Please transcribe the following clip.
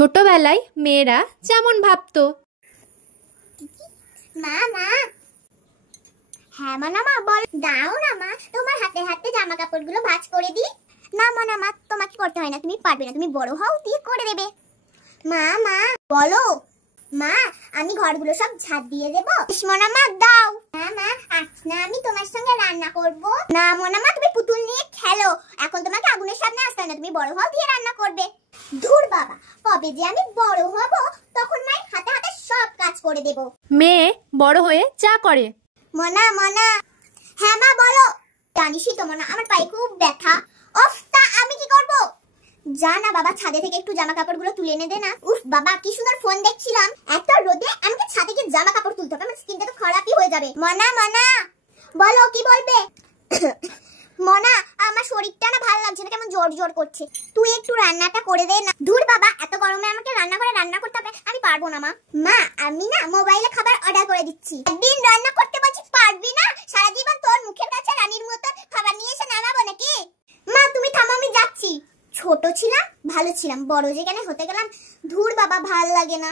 ছোটবেলায় মেয়েরা যেমন ভাবতো। মা মা হ্যাঁ মনা মা বল দাও না মা, তোমার হাতে হাতে জামা কাপড়গুলো ভাঁজ করে দিই। না মনা মা, তোমাকে করতে হয় না, তুমি পারবে না, তুমি বড় হও, দিয়ে করে দেবে। মা মা বলো। মা আমি ঘরগুলো সব ঝাড় দিয়ে দেবো। মনা মা দাও। মা মা আজ না আমি তোমার সঙ্গে রান্না করব। না মনা মা, তুমি পুতুল নিয়ে খেলো, এখন তোমাকে আগুনের সামনে আসতে হয় না, তুমি বড় হও, দিয়ে রান্না করবে। ধুর বাবা, কবে যে আমি বড় হব তখন মায়ের হাতে হাতে সব কাজ করে দেব। মেয়ে বড় হয়ে যা করে। মনা মনা হ্যাঁ মা বলো। জানিসই তো মনা, আমার পায়ে খুব ব্যথা। উফ, তা আমি কি করব? যা না বাবা, ছাদে থেকে একটু জামা কাপড়গুলো তুলে এনে দে না। উফ বাবা, কি সুন্দর ফোন দেখছিলাম, এত রোদে আমাকে ছাদে গিয়ে জামা কাপড় তুলতে হবে, আমার স্কিনটা তো খারাপই হয়ে যাবে। মনা মনা বলো, কি বলবে? মনা আমার শরীরটা না ভালো লাগছে না, কেমন জোর জোর করছে, তুই একটু রান্নাটা করে দে না। ধুর বাবা, এত গরমে আমাকে রান্না করতে হবে, আমি পারবো না মা। মা আমি না মোবাইলে খাবার অর্ডার করে দিচ্ছি, একদিন রান্না করতে বলছি, পারবি না? সারা জীবন তোর মুখের কাছে রানীর মতো খাবার নিয়ে এসে নামাবো নাকি? মা তুমি থামো, আমি যাচ্ছি। ছোট ছিলাম ভালো ছিলাম, বড় যেখানে হতে গেলাম, ধুর বাবা ভাল লাগে না।